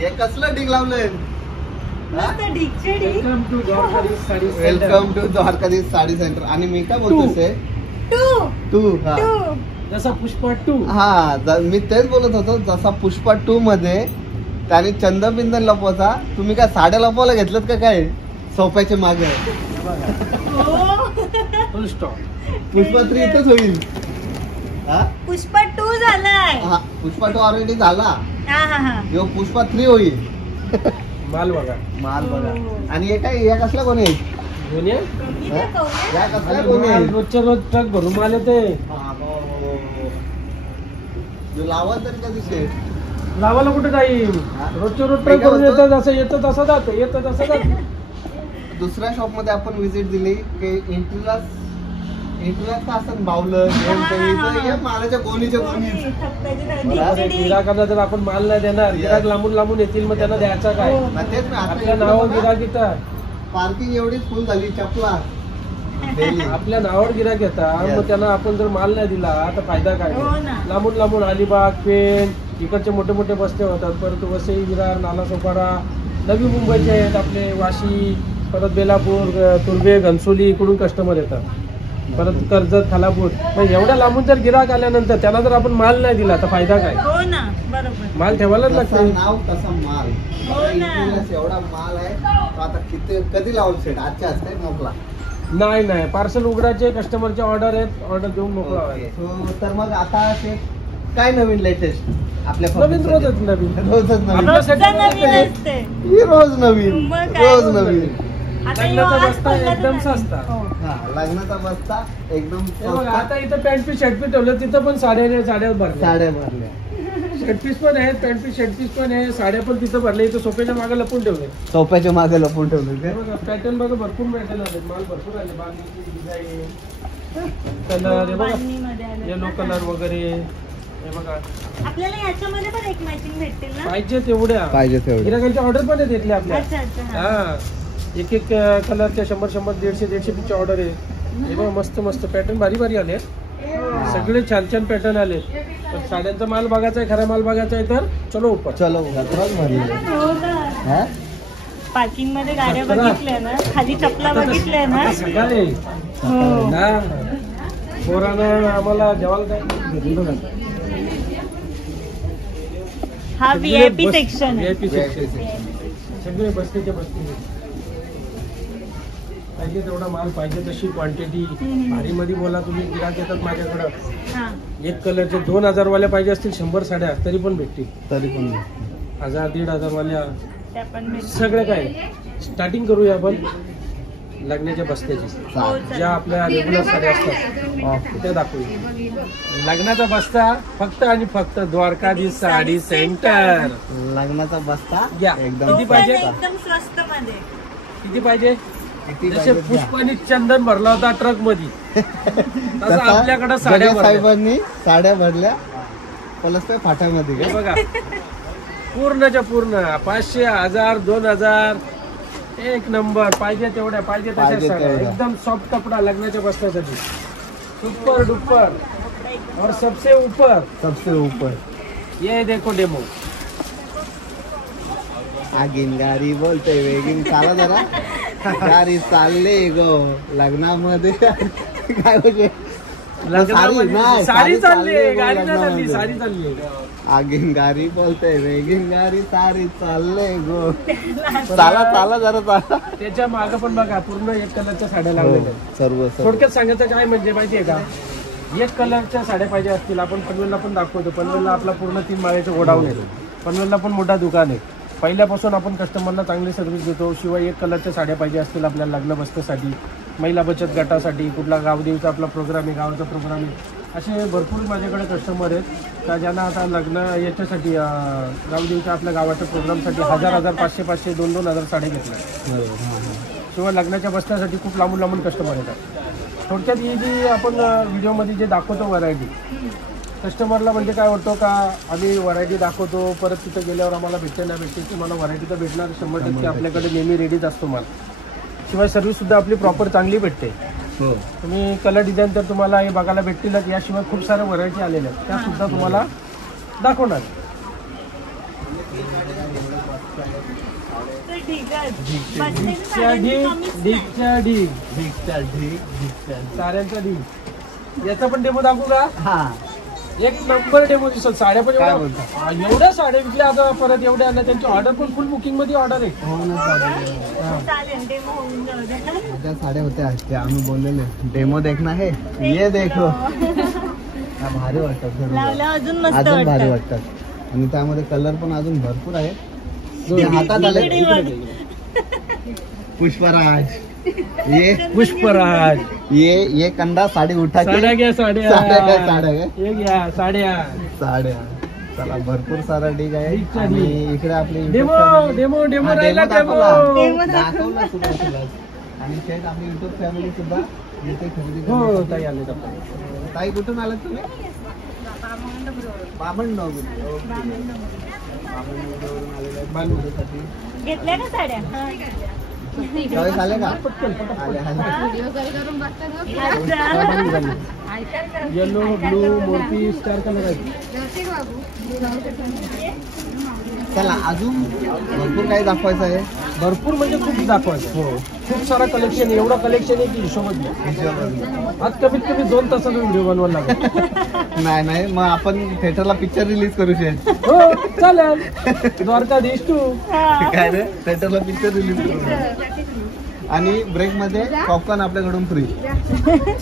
हे कसलं डिग लावलंय? Welcome to Dwarkadhish sari centre. आणि मी काय बोलतोय टू हा जसा पुष्पा 2. हा मी तेच बोलत होतो. जसा पुष्पा 2 मध्ये त्याने चंदबिंदन लपवता, तुम्ही काय साड्या लपवायला घेतलं का काय सोप्याच्या मागे? फुल स्टॉप. पुष्पा 3 इथंच होईल. पुष्पा 2 झालाय. हा पुष्पा 2 ऑलरेडी झाला. यो पुष्पा 3 होईल. माल बघा. आणि हे काय या कसला कोणी दोन्ही या कसला कोणी रोजच्या रोज ट्रक भरून माल येते. लावाल तरी कधी शेट लावायला कुठे जाईल? रोजच्या रोज ट्रक भरून येतं. जसं येतं तसं जातं, येतं तसं जातं. दुसऱ्या शॉप मध्ये आपण व्हिजिट दिली की एंट्रीला असं बावलं मालाच्या गोणीच्या गोणी. गिराकाला जर आपण माल नाही देणार, गिराक लांबून येतील, मग त्यांना द्यायचा काय? आपल्या नावावर गिराक येतात. पार्किंग एवढीच फुल झाली चपला. आपल्या नावावर गिराक येतात, मग त्यांना आपण जर माल नाही दिला तर फायदा काय? लांबून अलिबाग, पेण इकडचे मोठे मोठे बस्ते होतात. परत वसई, विरार, नालासोपारा, नवी मुंबईचे आहेत आपले, वाशी, परत बेलापूर, तुर्भे, घनसोली इकडून कस्टमर येतात. परत कर्जत, खालापूर. मग एवढ्या लांबून जर गिराक आल्यानंतर त्याला जर आपण माल नाही दिला तर फायदा काय? माल ठेवायलाच लागतं. नाव तसा माल. एवढा माल आहे आता किती कधी लावून सेट आजच्या आज काय मोकला नाही पार्सल उघडायचे, कस्टमरचे ऑर्डर आहेत, ऑर्डर देऊन मोकळा. तर मग आता ते काय नवीन लेटेस्ट आपल्या नवीन रोजच नवीन. रोज नवीन. लग्नाचा बस्ता एकदम सस्ता. लग्नाचा बस्ता एकदम. आता इथं पॅन्ट पीस शर्ट पीस ठेवलं, तिथं पण साड्या भरल्या. शर्ट पीस पण आहेत, पॅन्ट पीस शर्ट पीस पण आहे, साड्या पण तिथं भरल्या. इथं सोप्याच्या मागे लपून ठेवले. पॅटर्न बघा, भरपूर पॅटर्न आले, माल भरपूर आले. बांधणीची डिझाईन, कलर हे बघा, येलो कलर वगैरे हे बघा. आपल्याला याच्यामध्ये पण एक मॅचिंग भेटतील ना? पाहिजे तेवढ्या गिराकांच्या ऑर्डर पण येतले आपल्या. हा एक कलरच्या 100 150 पीसची ऑर्डर आहे. हे बघा मस्त पॅटर्न भारी आले. सगळे छान पॅटर्न आले. पण साड्यांचा माल बघायचा आहे, खरा माल बघायचा आहे तर चलो ऊपर. पार्किंग मध्ये गाड्या बघितल्या ना, खाली चपला बघितल्या ना, सगळे ना पोरानं आम्हाला जेवायला काय. हा VIP सेक्शन आहे. VIP सेक्शन सगळे बसते पाहिजे तेवढा माल, पाहिजे तशी क्वांटिटी. भारी मध्ये बोला तुम्ही, गिराक येतात माझ्याकडं. एक कलरचे 2000 वाल्या पाहिजे असतील 100 साड्या तरी पण भेटतील. 1000-1500 वाल्या सगळं काय. स्टार्टिंग करूया आपण लग्नाच्या बस्त्याची, ज्या आपल्या रेग्युलर साड्या असतात त्या दाखवूया. लग्नाचा बस्ता फक्त आणि फक्त द्वारकाधीश साडी सेंटर. लग्नाचा बस्ता घ्या. किती पाहिजे? एकदम स्वस्त मध्ये. किती पाहिजे? जसे पुष्पानी चंदन भरला होता ट्रक मध्ये, तसं आपल्याकडे साहेबांनी साड्या भरल्या पलसपे फाट्यामध्ये. बघा पूर्णच्या पूर्ण 500, 1000, 2000 एक नंबर. पाहिजे तेवढ्या, पाहिजे तशा साड्या. एकदम सॉफ्ट कपडा लग्नाच्या बसण्यासाठी. Super duper. और सबसे ऊपर ये देखो डेमो. आगीन गाडी बोलते वेगीन चाला जरा. गाडी चालले गो लग्नामध्ये. काय म्हणजे साडी चालली, गाडी नाही चालली, साडी चालली. आगीन गाडी बोलते वेगीन गाडी सारी चालले गो. चाला जरा. त्याच्या मागं पण बघा पूर्ण एक कलरच्या साड्या लागलेल्या. सर्व थोडक्यात सांगायचं काय म्हणजे माहितीये का, एक कलरच्या साड्या पाहिजे असतील, आपण पनवेलला पण दाखवतो. पनवेलला आपला पूर्ण 3 माळ्याचं गोडाऊन आहे. पनवेलला पण मोठा दुकान आहे. पहिल्यापासून आपण कस्टमरला चांगली सर्व्हिस देतो. शिवाय एक कलरच्या साड्या पाहिजे असतील आपल्याला लग्न बसण्यासाठी, महिला बचत गटासाठी, कुठला गावदेवीचा आपला प्रोग्राम आहे, गावाचा प्रोग्राम आहे, असे भरपूर माझ्याकडे कस्टमर आहेत का ज्यांना आता लग्न याच्यासाठी गावदेवीच्या आपल्या गावाच्या प्रोग्रामसाठी 1000, 500, 2,000 साड्या घेतल्या. शिवाय लग्नाच्या बसण्यासाठी खूप लांबून कस्टमर येतात. थोडक्यात ही जी आपण व्हिडिओमध्ये जे दाखवतो व्हरायटी, कस्टमरला म्हणजे काय वाटतो का आम्ही व्हरायटी दाखवतो, परत तिथं गेल्यावर आम्हाला भेटते ना भेटते. तुम्हाला व्हरायटी तर भेटणार 100%. आपल्याकडे नेहमी रेडीच असतो माल. शिवाय सर्व्हिससुद्धा आपली प्रॉपर चांगली भेटते. तुम्ही कलर डिझाईन तर तुम्हाला हे बघायला भेटतीलच. याशिवाय खूप साऱ्या व्हरायटी आलेल्या आहेत, त्यासुद्धा तुम्हाला दाखवणार. तर ठीक आहे. ढीगचे बसलेली ढीगच्या साड्यांची ढीग कमीच नाही. ढीगच्या ढीग ढीगच्या ढीग. साड्यांचा ढीग. याचा पण डेमो दाखवू का? हा एक नंबर डेमो दिसत. साड्या पण काय एवढ्या बोलता? हा, एवढ्या साड्या विकल्या आता परत एवढ्या आल्या. त्यांची ऑर्डर पण फुल बुकिंग मध्ये ऑर्डर आहे. हो ना चालेल. चालेल डेमो होऊन जाऊ द्या. ज्या साड्या होत्या ते आम्ही बोललेले डेमो देखना है ये देखो. हा, भारी वाटतात सर्व. लावल्या अजून मस्त अजून भारी वाटतं. वाटतात आणि त्यामध्ये कलर पण अजून भरपूर आहे. दोन. हातात आले इकडे बघ. पुष्पराज ये पुष्पराज. ये कंदा साडी उठा के साड्या घ्या साड्या. साड्या काय साड्या काय हे घ्या साड्या. साड्या. चला भरपूर सारा ढीग आहे ढीगच्या आणि ढीग. इकडे आपली डेमो डेमो डेमो राहिला डेमो. दाखवला सुद्धा तुला. आणि थेट आपली युट्यूब फॅमिली सुद्धा इथे खरेदी हो करण्यासाठी. ताई आले आपण. ताई कुठून आलात तुम्ही? बामणगावरून आलेले घेतल्या का साड्या? त्यावेळेस आले का? आले आले. अच्छा. येलो ब्लू मोती स्टार कलर आहे. चला अजून भरपूर काही दाखवायचं आहे. भरपूर म्हणजे खूप दाखवायचं. हो खूप सारा कलेक्शन. एवढं कलेक्शन आहे की हिशोबच नाही. आज कमीत कमी 2 तासाचा व्हिडिओ बनवायला लागेल. नाही मग आपण थिएटरला पिक्चर रिलीज करू शकतो. हो चालेल. द्वारकाधीश तू. काय रे थिएटरला पिक्चर रिलीज करू. आणि ब्रेक मध्ये पॉपकॉर्न आपल्याकडून फ्री.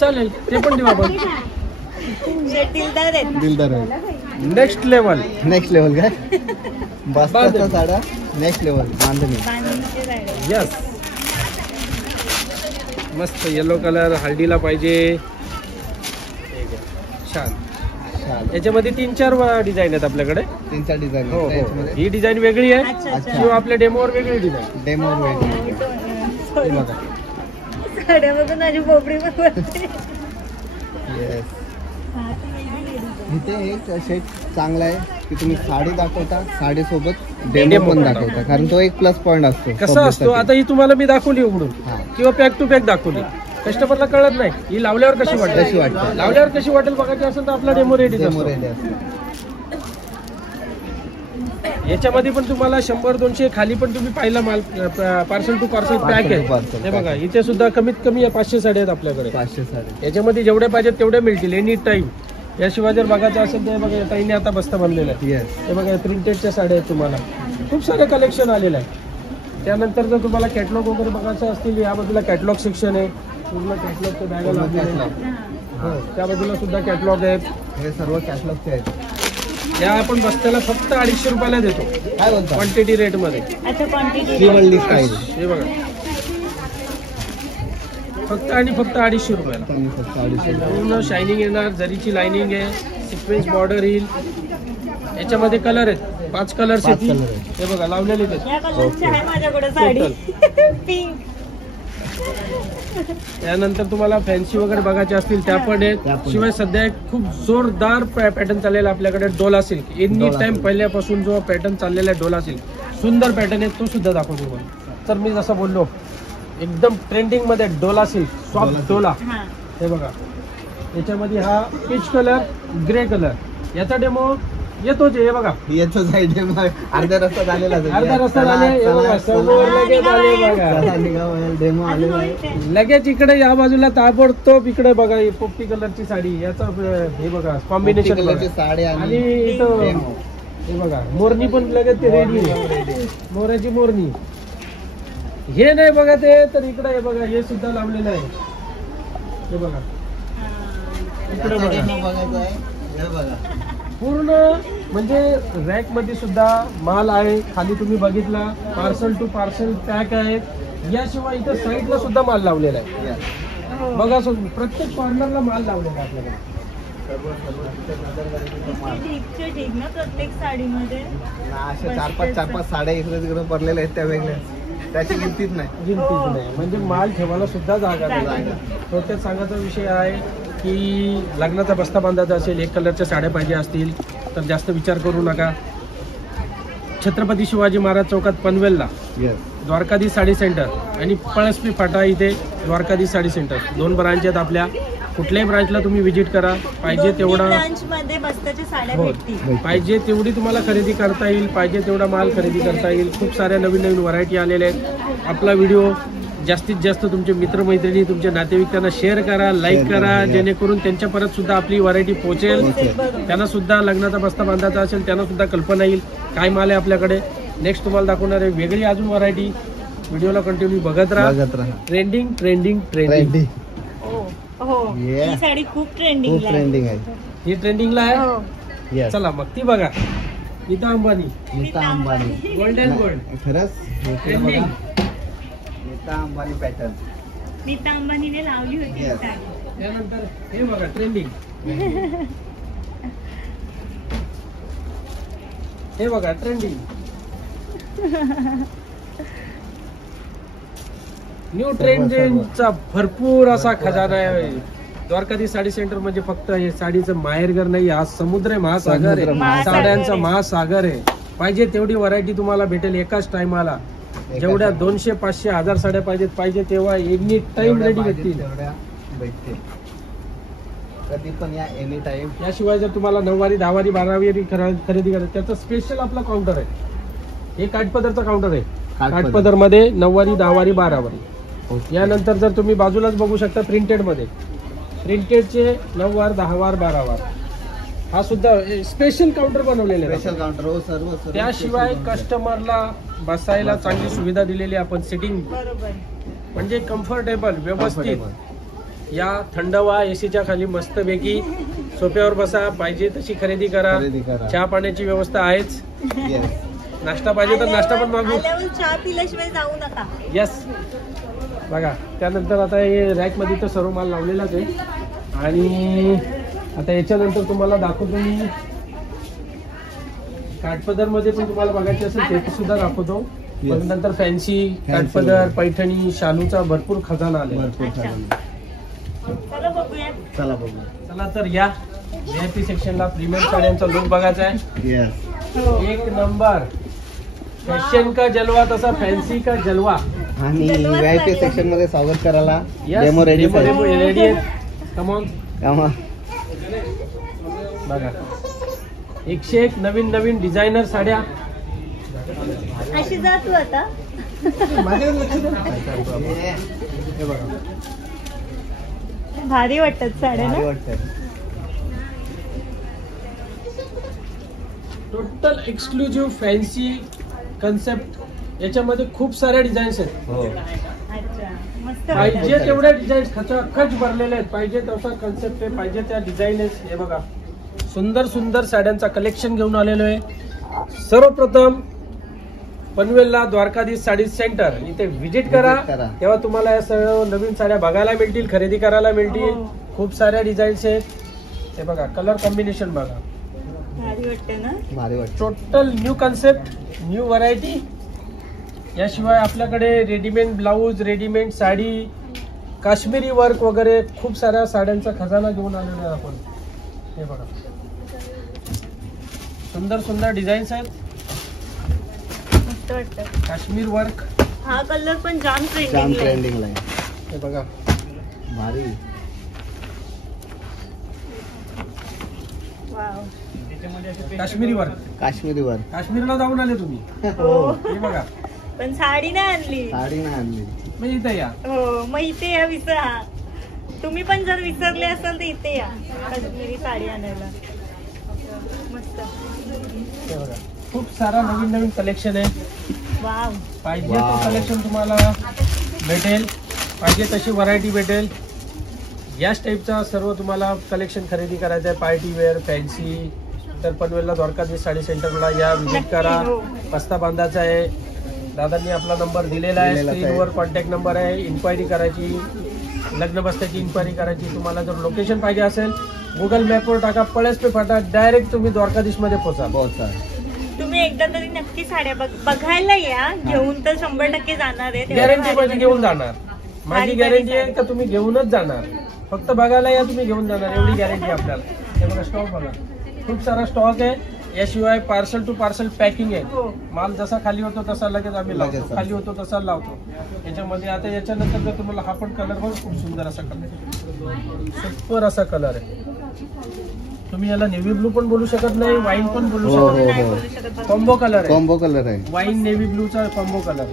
चालेल ते पण देऊ आपण. दिलदार आहेत. दिलदार आहे. Next level. नेक्स्ट लेवल काय बसताच्या साड्या नेक्स्ट लेवल बांधणी. बांधणीचे साड्या. यस मस्त येलो कलर हळदीला पाहिजे. छान. याच्यामध्ये 3-4 डिझाईन आहेत आपल्याकडे. 3-4 डिझाईन हो हो. ही डिझाईन वेगळी आहे अच्छा अच्छा. किंवा आपल्या डेमोवर वेगळी डिझाईन. डेमो वेगळी. हे बघा. साड्या बघून माझी बोबडी पण वाटते. येस. इथे एक शेट चांगला आहे की तुम्ही साडी दाखवता साडीसोबत डेमो पण दाखवता कारण तो एक प्लस पॉइंट असतो. कसा असतो आता ही तुम्हाला मी दाखवली उघडून हा. किंवा पॅक टू पॅक दाखवली. कस्टमरला कळत नाही ही लावल्यावर कशी कशी वाटेल. वाटते? लावल्यावर कशी वाटेल बघायची असेल तर आपला डेमो रेडी डेमो असतो. रेडी असतो. याच्यामध्ये पण तुम्हाला 100-200 खाली पण तुम्ही पाहिला माल parcel to parcel pack to आहे. parcel हे pack बघा आहे. इथे सुद्धा कमीत कमी 500 साड्या आहेत आपल्याकडे. 500 साडी. याच्यामध्ये जेवढे पाहिजेत तेवढे मिळतील एनी टाइम. याशिवाय जर बघायचं असेल तर हे बघा ताईने आता बस्ता बनलेला आहे. येस. हे बघा प्रिंटेडच्या साड्या आहेत तुम्हाला. खूप सारे कलेक्शन आलेलं आहे. त्यानंतर जर तुम्हाला कॅटलॉग वगैरे बघायचं असतील या बाजूला कॅटलॉग सेक्शन आहे. पूर्ण कॅटलॉगचं बॅगा लागलेलं आहे. हो त्या बाजूला सुद्धा कॅटलॉग आहेत. हे सर्व कॅटलॉगचे आहेत. या आपण बस्त्याला फक्त 250 रुपयाला देतो काय बोलता? क्वांटिटी रेट मध्ये. अच्छा क्वांटिटी. श्रीवल्ली स्टाईल. हे बघा फक्त आणि फक्त 250 रुपयाला. पूर्ण शायनिंग येणार. जरीची लाइनिंग आहे. सिक्वेन्स बॉर्डर येईल. याच्यामध्ये कलर आहेत 5 कलर्स 5 आहेत. color आहेत. हे बघा लावलेले आहेत. या कलरची आहे माझ्याकडे साडी. पिंक. त्यानंतर तुम्हाला फॅन्सी वगैरे बघायचे असतील त्या पण त्या पण आहेत. शिवाय सध्या एक खूप जोरदार पॅटर्न चाललेला आपल्याकडे Dola silk. Any Dola time silk. पहिल्यापासून जो पॅटर्न चाललेला आहे डोला सिल्क सुंदर पॅटर्न आहे तो सुद्धा दाखवतो तुम्हाला. तर मी जसं बोललो एकदम ट्रेंडिंग मध्ये Dola silk Dola soft silk. Dola. हा. हे बघा याच्यामध्ये हा पीच कलर ग्रे कलर. याचा डेमो येतोच आहे. हे बघा याचं साईड अर्ध्या रस्त्यात आलेला अर्धा रस्ता झाले. हे बघा समोर लगेच आले बघा. डेमो अजून आलेला आहे. व्हायचंय. लगेच इकडे या बाजूला ताबडतोब इकडे बघा ही पोपटी कलरची साडी. याचा हे बघा कॉम्बिनेशन कलरची साडी आणि आणि इथं डेमो. हे बघा मोरणी पण लगेच ते रेडी आहे. मोराची मोरणी. हे नाही बघा ते तर इकडे हे बघा हे सुद्धा लावलेलं आहे. हे बघा इकडे याचा बघा डेमो बघायचा आहे. हे बघा पूर्ण म्हणजे रॅक मध्ये सुद्धा माल आहे. खाली तुम्ही बघितला पार्सल टू पार्सल पॅक आहेत. याशिवाय इथं साईडला सुद्धा माल लावलेला आहे. Yes. हो. बघा प्रत्येक कॉर्नरला माल लावलेला आहे आपल्याकडे. ठीकचे ठीक ना प्रत्येक साडीमध्ये. अशा 4-5 साड्या इकडे तिकडे पडलेल्या आहेत त्या वेगळ्या. त्याची किंमतीच नाही. जिंकतीच नाही म्हणजे माल ठेवायला सुद्धा जागा नाही. जागा. थोडक्यात सांगायचा विषय आहे की लग्नाचा बस्ता बांधायचा असेल 1 कलरच्या साड्या पाहिजे असतील तर जास्त विचार करू नका. छत्रपती शिवाजी महाराज चौकात पनवेलला येस. द्वारकाधीश साडी सेंटर आणि पळसपी फाटा इथे द्वारकाधीश साडी सेंटर 2 ब्रांच आहेत आपल्या. कुठल्याही ब्रांचला तुम्ही व्हिजिट करा. पाहिजे तेवढा ब्रांच मध्ये बस्ताच्या साड्या हो, भेटतील. पाहिजे तेवढी तुम्हाला खरेदी करता येईल. पाहिजे तेवढा माल खरेदी करता येईल. खूप साऱ्या नवीन नवीन व्हरायटी आलेल्या आहेत. आपला व्हिडिओ जास्तीत जास्त तुमचे मित्रमैत्रिणी तुमचे नातेवाईक त्यांना शेअर करा, लाईक करा, जेणेकरून त्यांच्यापर्यंत सुद्धा आपली व्हरायटी पोहोचेल. त्यांना सुद्धा लग्नाचा बस्ता बांधायचा असेल त्यांना सुद्धा कल्पना येईल काय माल आहे आपल्याकडे. नेक्स्ट तुम्हाला दाखवणार आहे वेगळी अजून व्हरायटी. व्हिडिओला कंटिन्यू बघत राहा. Trending trending trending. हो हो, Yeah. ही साडी खूप खूप ट्रेंडिंग ट्रेंडिंग आहे. ही ट्रेंडिंगला आहे. हो. Yes. चला मग ती बघा. Nita Ambani Nita Ambani. Gold and gold खरंच हे इकडे बघा. ट्रेंडिंग. नीता अंबानी पॅटर्न. नीता अंबानीने लावली होती ही Yes. साडी. त्यानंतर हे बघा ट्रेंडिंग. हे बघा ट्रेंडिंग. न्यू ट्रेंडचा भरपूर असा खजाना आहे. द्वारकाधीश साडी सेंटर म्हणजे फक्त हे साडीचं माहेरघर नाही, हा समुद्र आहे, महासागर समुद्र, आहे, महासागर साड्यांचा आहे. महासागर आहे. पाहिजे तेवढी व्हरायटी तुम्हाला भेटेल एकाच टायमाला. जेवढ्या 200, 500, 1000 साड्या पाहिजेत पाहिजे तेव्हा एनी टाइम रेडी भेटतील. तेवढ्या भेटतील. कधी पण या एनी टाइम. याशिवाय जर तुम्हाला 9वारी 10वारी 12वारी खरेदी करायची त्याचं स्पेशल आपला काउंटर आहे. हे काठपदरचा काउंटर आहे. काठपदर मध्ये 9वारी 10वारी 12वारी. यानंतर जर तुम्ही बाजूलाच बघू शकता प्रिंटेड मध्ये प्रिंटेडचे 9 वार 10 वार 12 वार हा सुद्धा स्पेशल काउंटर बनवलेले आहे. स्पेशल काउंटर हो सर्व. त्याशिवाय कस्टमरला बसायला चांगली सुविधा दिलेली आहे आपण. सिटिंग बरोबर. म्हणजे कम्फर्टेबल व्यवस्थित. या थंडवा एसीच्या खाली मस्तपैकी सोफ्यावर बसा. पाहिजे तशी खरेदी करा. चहा पाण्याची व्यवस्था आहेच. नाश्ता पाहिजे तर नाश्ता पण मागू. आल्यावर चहा पिल्याशिवाय जाऊ नका. यस. बघा त्यानंतर आता हे रॅक मध्ये तर सर्व माल लावलेलाच आहे. आणि आता याच्यानंतर तुम्हाला दाखवतो मी काठपदर मध्ये पण तुम्हाला बघायचे असेल ते सुद्धा दाखवतो. पण नंतर फॅन्सी काठपदर पैठणी शालूचा भरपूर खजाना आले. चला बघूया. चला बघू. चला तर या VIP सेक्शनला प्रीमियम साड्यांचा लुक बघायचा आहे. हो. एक नंबर फॅशन का जलवा तसा फॅन्सी का जलवा. आणि VIP सेक्शन मध्ये स्वागत करायला Yes, demo ready demo ready आहे. Come on. बघा 101 नवीन नवीन डिझायनर साड्या. अशी जा तू आता. माझ्याकडे लक्ष द्या. हे बघा भारी वाटतात साड्या ना. वाटतंय. Total exclusive fancy concept. याच्यामध्ये खूप साऱ्या डिझाईन्स आहेत. हो. अच्छा, मस्त पाहिजे वाटतात. तेवढ्या डिझाईन्स खच भरलेले आहेत. पाहिजे तसा कन्सेप्ट आहे. पाहिजे त्या डिझाईन आहेत. हे बघा सुंदर सुंदर साड्यांचा कलेक्शन घेऊन आलेलो आहे. सर्वप्रथम पनवेलला द्वारकाधीश साडी सेंटर इथे व्हिजिट करा. तेव्हा तुम्हाला या सर्व नवीन साड्या बघायला मिळतील, खरेदी करायला मिळतील. हो. खूप साऱ्या डिझाईन्स आहेत. हे बघा कलर कॉम्बिनेशन बघा. भारी वाटते ना. भारी वाटतं. Total new concept new variety. याशिवाय आपल्याकडे readymade blouse readymade sari Kashmiri work वगैरे खूप साऱ्या साड्यांचा खजाना घेऊन आलेला आहे आपण. हे बघा सुंदर सुंदर डिझाईन्स आहेत. मस्त वाटतं. काश्मीर वर्क. हा कलर पण जाम जाम ट्रेंडिंग ट्रेंडिंगला आहे. हे बघा भारी. वाव. काश्मीरी वर्क. काश्मीरीवर. काश्मीरला जाऊन आले तुम्ही. हो. हे बघा पण साडी नाही आणली. साडी नाही आणली. मग इथं या. हो, मग इथे या विसरा. तुम्ही पण जर विसरले असाल तर इथे या काश्मीरी साडी आणायला. मस्त. हे बघा खूप सारा नवीन नवीन कलेक्शन आहे. वाव. पाहिजे तो Wow. कलेक्शन तुम्हाला भेटेल. पाहिजे तशी व्हरायटी भेटेल. याच टाईपचा सर्व तुम्हाला कलेक्शन खरेदी करायचं आहे. पार्टी वेअर फॅन्सी तर पनवेलला द्वारकाधीश साडी सेंटरला या व्हिजिट नक्की, करा. हो. पस्ता बांधायचा आहे. दादांनी आपला नंबर दिलेला आहे. दिलेलाच आहे. स्क्रीनवर कॉन्टॅक्ट नंबर आहे. इन्क्वायरी करायची लग्न बसत्याची इन्क्वायरी करायची. तुम्हाला जर लोकेशन पाहिजे असेल गुगल मॅपवर टाका पळसपे फाटा डायरेक्ट तुम्ही द्वारकाधीश मध्ये पोहोचा. तुम्ही एकदा तरी नक्की साड्या बघायला या. घेऊन तर 100% जाणार आहे. गॅरंटी म्हणजे घेऊन जाणार. माझी भारी गॅरंटी आहे साडी. का तुम्ही घेऊनच जाणार. फक्त बघायला या तुम्ही घेऊन जाणार एवढी गॅरंटी आपल्याला. हे बघा स्टॉक बघा खूप सारा स्टॉक आहे. याशिवाय पार्सल टू पार्सल पॅकिंग आहे. हो. माल जसा खाली होतो तसा लगेच आम्ही लावतो, लगेच. खाली होतो तसा लावतो. याच्यामध्ये आता याच्यानंतर जर तुम्हाला हा पण कलर बघ, खूप सुंदर असा कलर, सुपर असा कलर आहे. तुम्ही याला नेव्ही ब्लू पण बोलू शकत नाही, वाईन पण बोलू हो, शकत हो, नाही हो. बोलू शकत बघ. कॉम्बो कलर आहे. कॉम्बो कलर आहे. वाईन नेव्ही ब्लूचा कॉम्बो कलर,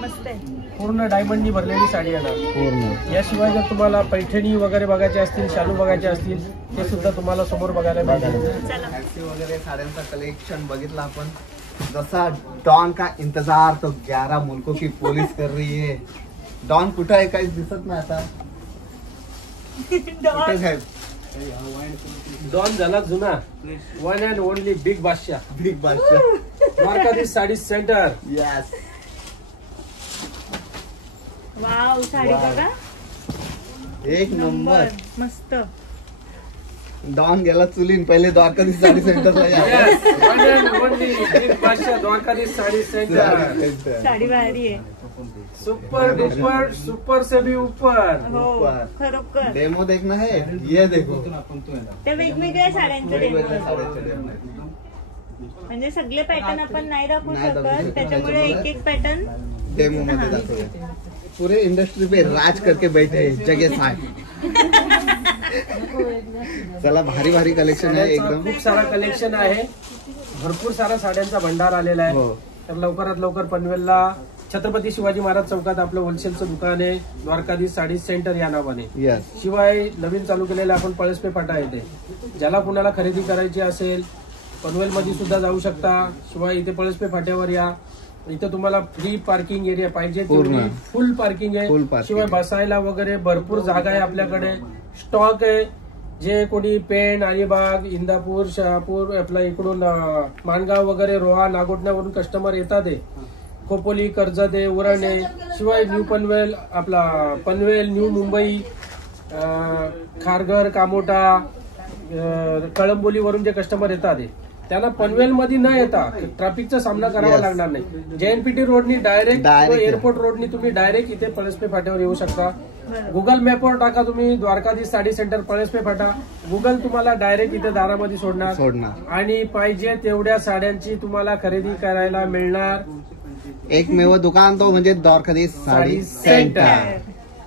मस्त आहे. पूर्ण डायमंडनी भरलेली साडी येणार. पूर्ण. याशिवाय जर तुम्हाला पैठणी वगैरे बघायचे असतील, शालू बघायचे असतील, ते सुद्धा तुम्हाला समोर बघायला मिळतील. चला. फॅन्सी वगैरे साड्यांचा कलेक्शन बघितला आपण. जसा डॉन का इंतजार तो 11 मुल्कों की पोलीस कर रही है. डॉन कुठं आहे काही दिसत नाही आता. कुठे साहेब? डॉन झाला जुना, वन अँड ओनली बिग बादशाह, बिग बादशाह. Dwarkadhish sari centre. Yes. Wow, sari wow. बघा, एक नंबर. मस्त. डॉन गेला चुलीन, पहिले द्वारकाधीश साडी सेंटरला या. Yes, one and only big बादशाह द्वारकाधीश साडी सेंटर. साडी भारी आहे. सुपर डुपर, सुपर से भी ऊपर. हो, ऊपर. खरोखर. डेमो देखना है, ये देखो. ते वेगवेगळ्या साड्यांचे वेगवेगळ्या डेमो साड्यांचे डेमो आहेत. म्हणजे सगळे पॅटर्न आपण नाही दाखवू नाही दाखवू शकत. शकत, त्याच्यामुळे एक एक पॅटर्न. डेमो मध्ये दाखवूया. पूरे इंडस्ट्री पे राज करके बैठे हैं जगह साहेब. चला, भारी भारी कलेक्शन आहे एकदम. खूप सारा कलेक्शन आहे, भरपूर सारा साड्यांचा भंडार आलेला आहे. हो. तर लवकरात लवकर पनवेलला छत्रपती शिवाजी महाराज चौकात आपलं होलसेलचं दुकान आहे, द्वारकाधीश साडी सेंटर या नावाने. यस. शिवाय नवीन चालू केलेलं आपण पळसपे फाटा येते. ज्याला कुणाला खरेदी करायची असेल पनवेलमध्ये सुद्धा जाऊ शकता. शिवाय इथे पळसपे फाट्यावर या. इथं तुम्हाला फ्री पार्किंग एरिया पाहिजे पूर्ण. तेवढी फुल पार्किंग आहे. Full parking. शिवाय बसायला वगैरे भरपूर जागा आहे आपल्याकडे, स्टॉक आहे. जे कोणी पेण, अलिबाग, इंदापूर, शहापूर, आपला इकडून माणगाव वगैरे, रोहा, नागोठण्यावरून कस्टमर येतात आहे. खोपोली, कर्जत आहे, उरण आहे. शिवाय न्यू पनवेल, आपला पनवेल, न्यू मुंबई, खारघर, कामोटा, कळंबोलीवरून जे कस्टमर येतात आहे त्यांना पनवेलमध्ये न येता ट्रॅफिकचा सामना करावा Yes. लागणार नाही. JNPT रोडनी डायरेक्ट एअरपोर्ट रोडनी तुम्ही डायरेक्ट इथे पळसपे फाट्यावर येऊ शकता. गुगल मॅपवर टाका तुम्ही द्वारकाधीश साडी सेंटर पळसपे फाटा, गुगल तुम्हाला डायरेक्ट इथे दारामध्ये सोडणार. आणि पाहिजे तेवढ्या साड्यांची तुम्हाला खरेदी करायला मिळणार. एकमेव दुकान तो म्हणजे द्वारकाधीश साडी सेंटर.